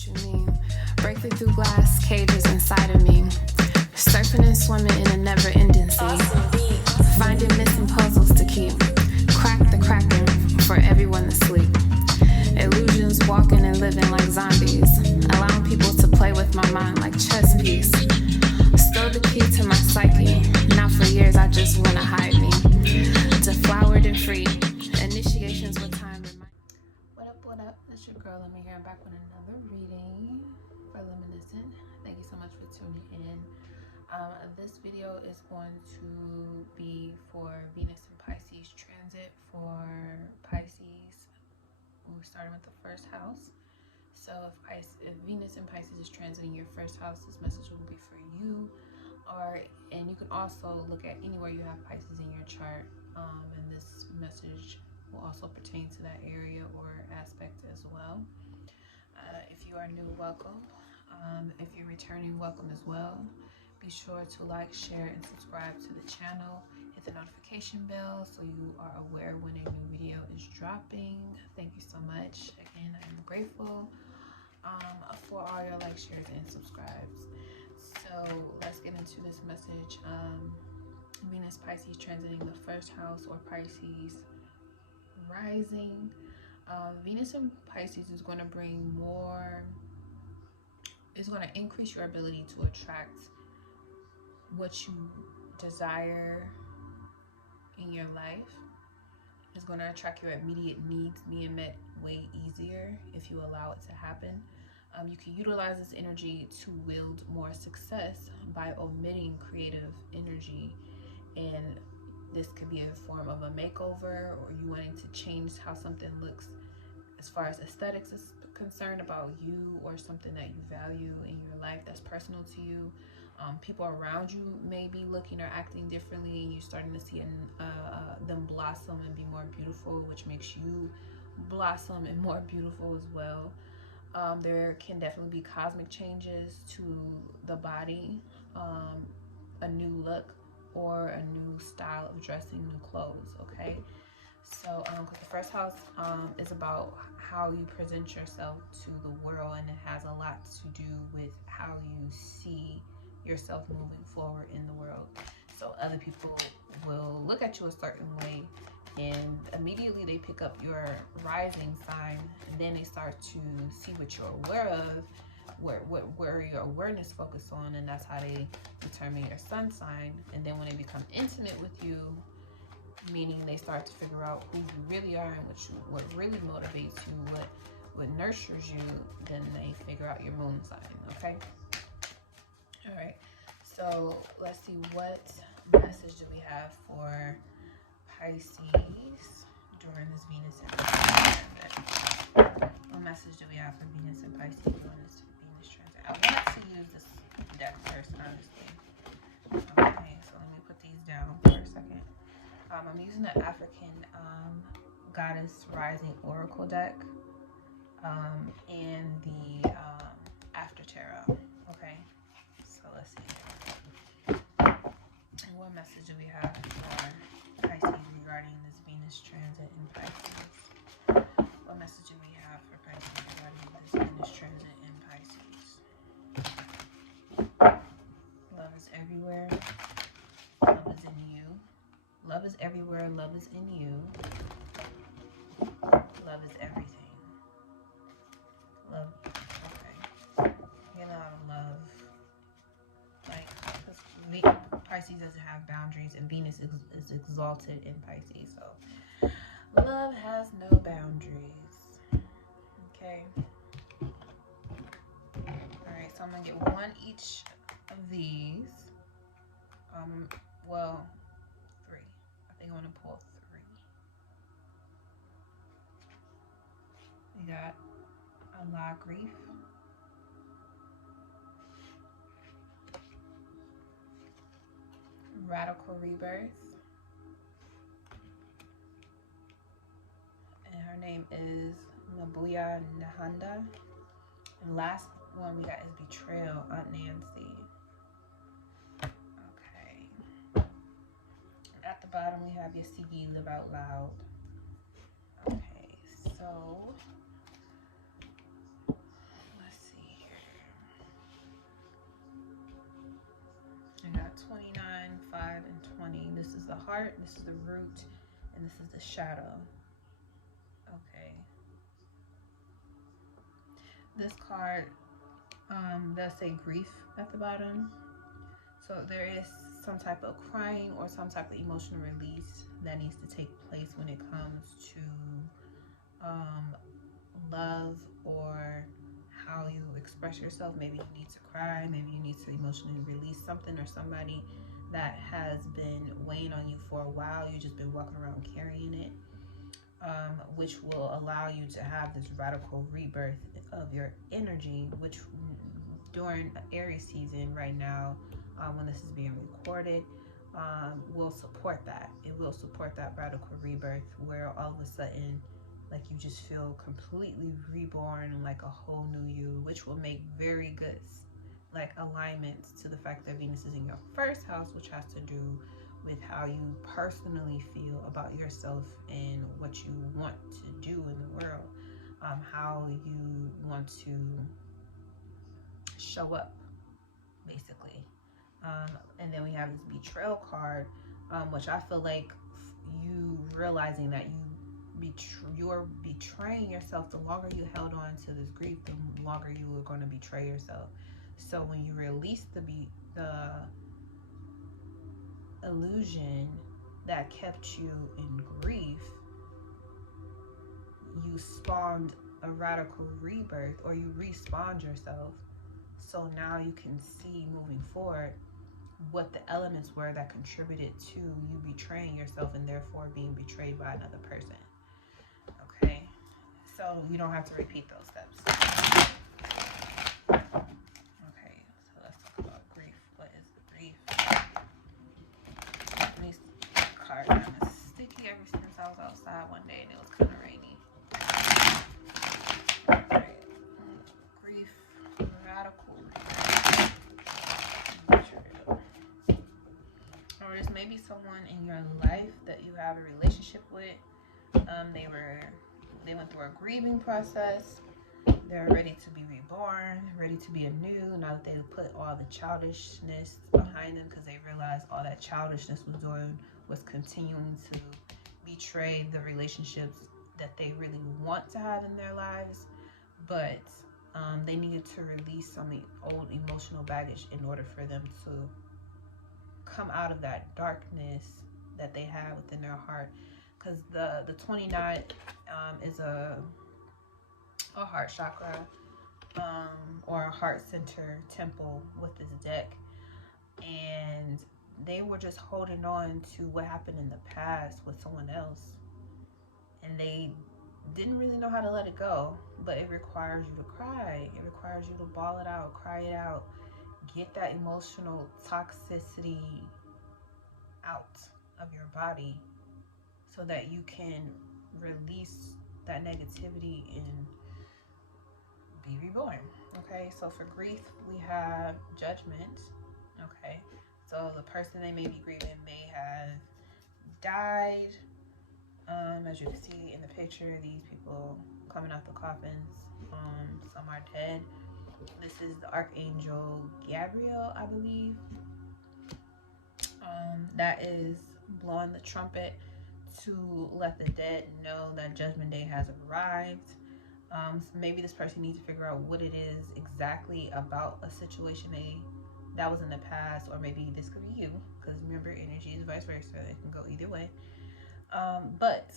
what you mean. Breaking through glass cages inside of me. Surfing and swimming in a never-ending sea. Finding missing puzzles to keep. Crack the cracking for everyone to sleep. Illusions walking and living like zombies. Allowing people to play with my mind like chess piece. Stole the key to my psyche. Now for years I just wanna hide me. Deflowered and free. Initiations with time. What up? It's your girl, Lemon here. I'm back with another reading for Luminescent. Thank you so much for tuning in. This video is going to be for Venus and Pisces transit for Pisces. We're starting with the first house. So if Venus and Pisces is transiting your first house, this message will be for you. And you can also look at anywhere you have Pisces in your chart, and this message will also pertain to that area or aspect as well. If you are new, welcome. If you're returning, welcome as well. Be sure to like, share, and subscribe to the channel. Hit the notification bell so you are aware when a new video is dropping. Thank you so much. Again, I am grateful for all your likes, shares, and subscribes. So let's get into this message. Venus Pisces transiting the first house or Pisces rising. Venus and Pisces is going to bring more, it's going to increase your ability to attract what you desire in your life. It's going to attract your immediate needs being met way easier if you allow it to happen. You can utilize this energy to wield more success by omitting creative energy, and this could be a form of a makeover, or you wanting to change how something looks as far as aesthetics is concerned about you, or something that you value in your life that's personal to you. People around you may be looking or acting differently, and you're starting to see them blossom and be more beautiful, which makes you blossom and more beautiful as well. There can definitely be cosmic changes to the body, a new look, or a new style of dressing, new clothes, okay? So, because the first house is about how you present yourself to the world, and it has a lot to do with how you see yourself moving forward in the world. So other people will look at you a certain way, and immediately they pick up your rising sign, and then they start to see what you're aware of, where your awareness focus on, and that's how they determine your sun sign. And then when they become intimate with you, meaning they start to figure out who you really are and what really motivates you, what nurtures you, then they figure out your moon sign. Okay. All right. So let's see, what message do we have for Pisces during this Venus and Pisces transit? What message do we have for Venus and Pisces during this Venus transit? I wanted to use this deck first, honestly. Okay, so let me put these down for a second. I'm using the African Goddess Rising Oracle deck and the After Tarot. Okay, so let's see. What message do we have for Pisces regarding this Venus transit in Pisces? What message do we have for Pisces regarding this Venus transit in Pisces? Love is everywhere. Love is in you. Love is everywhere. Love is in you. Love is everything. Love. Okay. Get a lot of love. Like, because Pisces doesn't have boundaries, and Venus is exalted in Pisces, so love has no boundaries. Okay. Alright, so I'm gonna get one each of these. Well, three. I think I'm gonna pull three. We got Allah Grief. Radical Rebirth, and her name is Nabuya Nahanda. And last one we got is Betrayal, Aunt Nancy. Okay. At the bottom we have Yasigi, Live Out Loud. Okay, so let's see. funny. This is the heart, this is the root, and this is the shadow. Okay. This card does say grief at the bottom. So there is some type of crying or some type of emotional release that needs to take place when it comes to love or how you express yourself. Maybe you need to cry, maybe you need to emotionally release something or somebody that has been weighing on you for a while. You've just been walking around carrying it, which will allow you to have this radical rebirth of your energy, which during Aries season right now, when this is being recorded, will support that. It will support that radical rebirth where all of a sudden, like, you just feel completely reborn, like a whole new you, which will make very good like alignment to the fact that Venus is in your first house, which has to do with how you personally feel about yourself and what you want to do in the world, how you want to show up, basically. And then we have this betrayal card, which I feel like you realizing that you're betraying yourself. The longer you held on to this grief, the longer you are going to betray yourself. So when you release the illusion that kept you in grief, you spawned a radical rebirth, or you respawned yourself. So now you can see moving forward what the elements were that contributed to you betraying yourself and therefore being betrayed by another person. Okay, so you don't have to repeat those steps. Okay, so let's talk about grief. What is grief? These cards are kind of sticky ever since I was outside one day and it was kind of rainy. Alright, grief, radical rebirth. Or there's maybe someone in your life that you have a relationship with. They went through a grieving process. They're ready to be reborn, ready to be anew. Now that they put all the childishness behind them, because they realized all that childishness was continuing to betray the relationships that they really want to have in their lives. But they needed to release some old emotional baggage in order for them to come out of that darkness that they have within their heart. Because the 29 is a heart chakra, or a heart center temple with this deck, and they were just holding on to what happened in the past with someone else, and they didn't really know how to let it go. But it requires you to cry, it requires you to bawl it out, cry it out, get that emotional toxicity out of your body so that you can release that negativity and be reborn. Okay, so for grief we have judgment. Okay, so the person they may be grieving may have died. As you can see in the picture, these people coming out the coffins, some are dead. This is the Archangel Gabriel, I believe, that is blowing the trumpet to let the dead know that Judgment Day has arrived. So maybe this person needs to figure out what it is exactly about a situation that was in the past, or maybe this could be you, because remember, energy is vice versa. It can go either way. But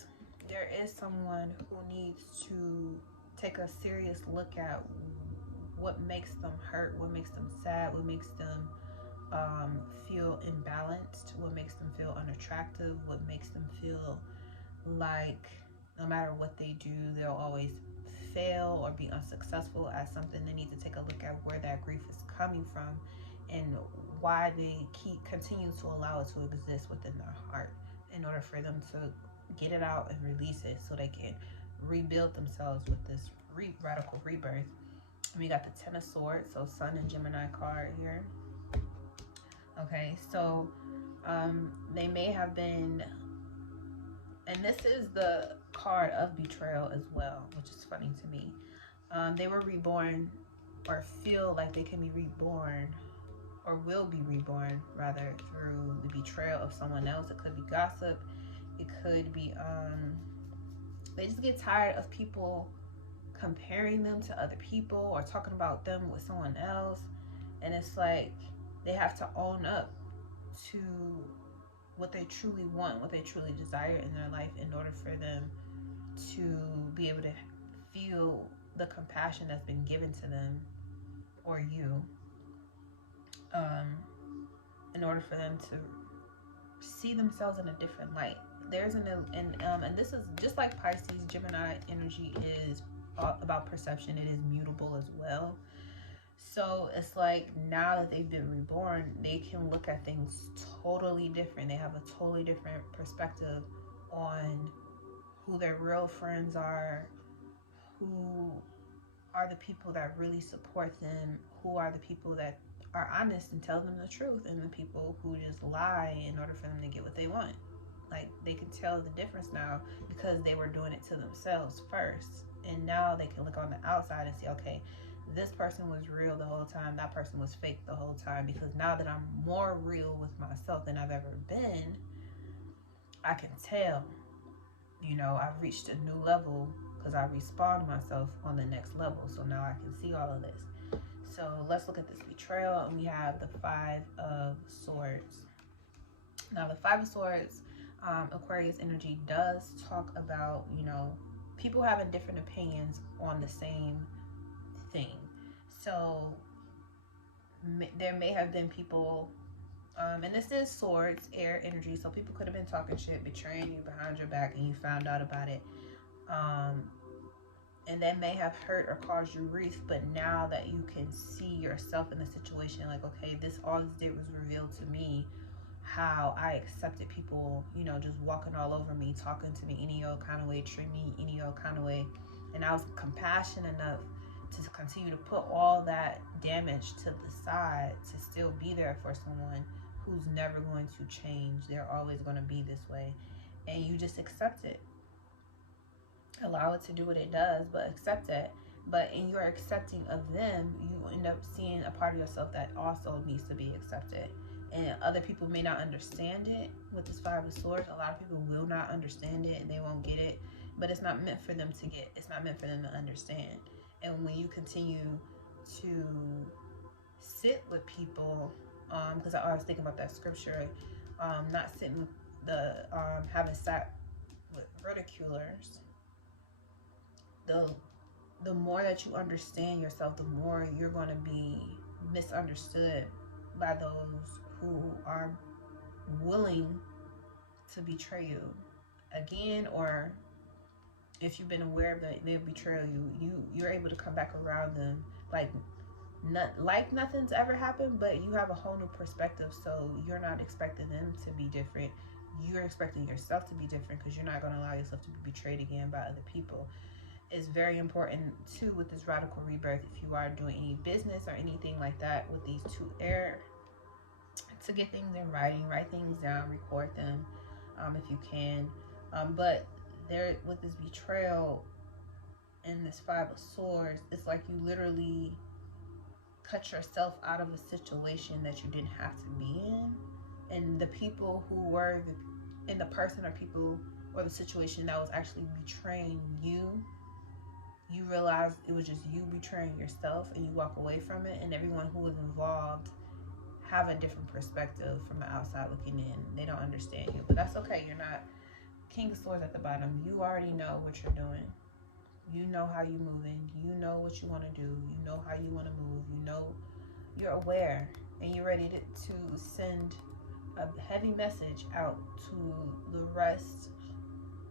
there is someone who needs to take a serious look at what makes them hurt, what makes them sad, what makes them feel imbalanced, what makes them feel unattractive, what makes them feel like no matter what they do, they'll always fail or be unsuccessful at something. They need to take a look at where that grief is coming from and why they continue to allow it to exist within their heart, in order for them to get it out and release it so they can rebuild themselves with this radical rebirth. And we got the Ten of Swords, so Sun and Gemini card here. Okay, so they may have been, and this is the card of betrayal as well, which is funny to me. They were reborn, or feel like they can be reborn or will be reborn rather, through the betrayal of someone else. It could be gossip. It could be they just get tired of people comparing them to other people or talking about them with someone else. And it's like they have to own up to what they truly want, what they truly desire in their life, in order for them to be able to feel the compassion that's been given to them, or you, in order for them to see themselves in a different light. There's and this is just like Pisces. Gemini energy is about perception. It is mutable as well. So it's like, now that they've been reborn, they can look at things totally different. They have a totally different perspective on who their real friends are, who are the people that really support them, who are the people that are honest and tell them the truth, and the people who just lie in order for them to get what they want. Like, they can tell the difference now because they were doing it to themselves first. And now they can look on the outside and see, okay, this person was real the whole time, that person was fake the whole time. Because now that I'm more real with myself than I've ever been, I can tell, you know, I've reached a new level because I respawned myself on the next level. So now I can see all of this. So let's look at this betrayal, and we have the Five of Swords. Now the Five of Swords, Aquarius energy, does talk about, you know, people having different opinions on the same thing. So there may have been people, and this is Swords, air energy, so people could have been talking shit, betraying you behind your back, and you found out about it. And that may have hurt or caused you grief, but now that you can see yourself in the situation, like, okay, all this did was reveal to me how I accepted people, you know, just walking all over me, talking to me any old kind of way, treating me any old kind of way. And I was compassionate enough to continue to put all that damage to the side, to still be there for someone who's never going to change. They're always going to be this way. And you just accept it. Allow it to do what it does, but accept it. But in your accepting of them, you end up seeing a part of yourself that also needs to be accepted. And other people may not understand it with this Five of Swords. A lot of people will not understand it and they won't get it. But it's not meant for them to get. It's not meant for them to understand. And when you continue to sit with people, because I was thinking about that scripture, not sitting with the, having sat with ridiculers, the more that you understand yourself, the more you're going to be misunderstood by those who are willing to betray you again, or if you've been aware of that they betray you're able to come back around them like nothing's ever happened, but you have a whole new perspective. So you're not expecting them to be different. You're expecting yourself to be different because you're not going to allow yourself to be betrayed again by other people. It's very important too with this radical rebirth, if you are doing any business or anything like that with these two air, to get things in writing, write things down, record them if you can. But there, with this betrayal and this Five of Swords, it's like you literally cut yourself out of a situation that you didn't have to be in. And the people who were the person or people or the situation that was actually betraying you, you realize it was just you betraying yourself, and you walk away from it. And everyone who was involved have a different perspective from the outside looking in. They don't understand you, but that's okay. You're not King of Swords at the bottom. You already know what you're doing. You know how you're moving. You know what you want to do. You know how you want to move. You know, you're aware, and you're ready to send a heavy message out to the rest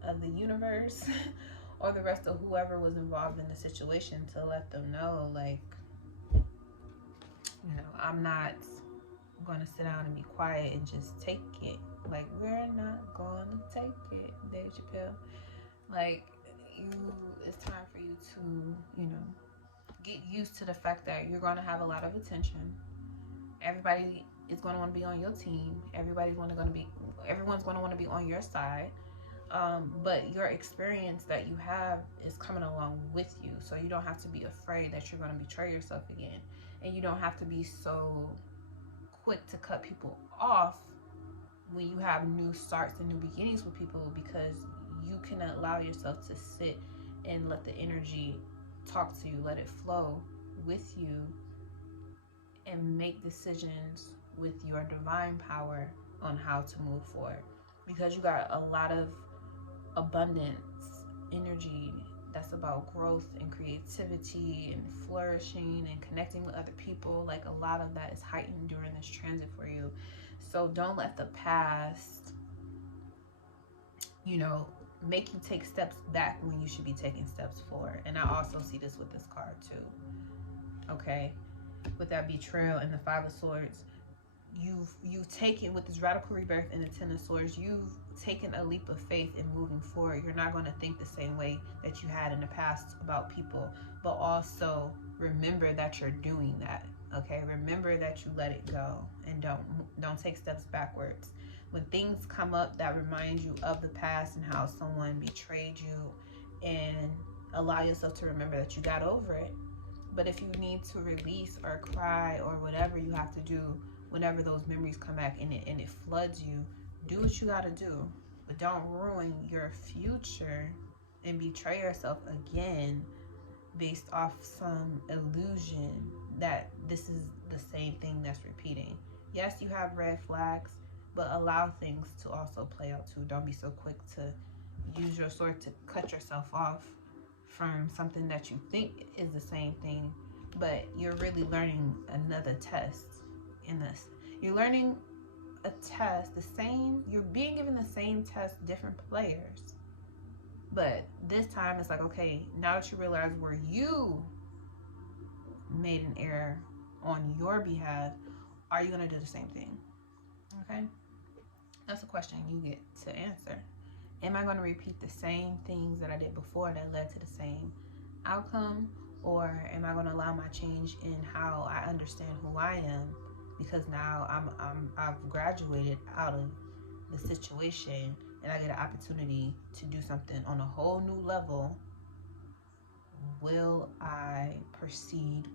of the universe or the rest of whoever was involved in the situation, to let them know, like, you know, I'm not going to sit down and be quiet and just take it. Like, we're not going to take it, Dave Chappelle. Like, it's time for you to, you know, get used to the fact that you're going to have a lot of attention. Everybody is going to want to be on your team. Everyone's going to want to be on your side. But your experience that you have is coming along with you. So you don't have to be afraid that you're going to betray yourself again. And you don't have to be so quick to cut people off when you have new starts and new beginnings with people, because you can allow yourself to sit and let the energy talk to you, let it flow with you, and make decisions with your divine power on how to move forward, because you got a lot of abundance energy that's about growth and creativity and flourishing and connecting with other people. Like, a lot of that is heightened during this transit for you. So don't let the past, you know, make you take steps back when you should be taking steps forward. And I also see this with this card too. Okay, with that betrayal and the Five of Swords, you've taken, with this radical rebirth and the Ten of Swords, you've taken a leap of faith in moving forward. You're not going to think the same way that you had in the past about people, but also remember that you're doing that. Okay, remember that you let it go and don't take steps backwards. When things come up that remind you of the past and how someone betrayed you, and allow yourself to remember that you got over it. But if you need to release or cry or whatever you have to do whenever those memories come back and it floods you, do what you got to do. But don't ruin your future and betray yourself again based off some illusion that this is the same thing that's repeating. Yes, you have red flags, but allow things to also play out too. Don't be so quick to use your sword to cut yourself off from something that you think is the same thing, but you're really learning another test in this. You're learning a test, you're being given the same test, different players. But this time it's like, okay, now that you realize where you made an error on your behalf, are you going to do the same thing? Okay? That's a question you get to answer. Am I going to repeat the same things that I did before that led to the same outcome? Or am I going to allow my change in how I understand who I am? Because now I've graduated out of the situation and I get an opportunity to do something on a whole new level. Will I proceed,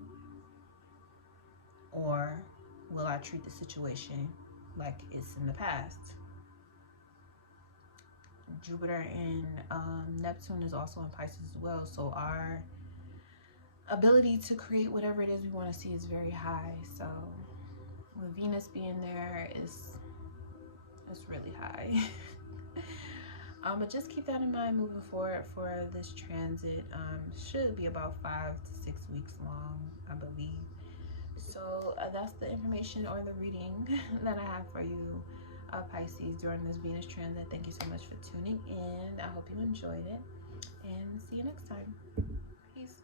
or will I treat the situation like it's in the past? Jupiter and Neptune is also in Pisces as well, so our ability to create whatever it is we want to see is very high. So with Venus being there, it's really high. But just keep that in mind moving forward for this transit. Should be about 5 to 6 weeks long, I believe. So that's the information or the reading that I have for you, Pisces, during this Venus transit. Thank you so much for tuning in. I hope you enjoyed it, and see you next time. Peace.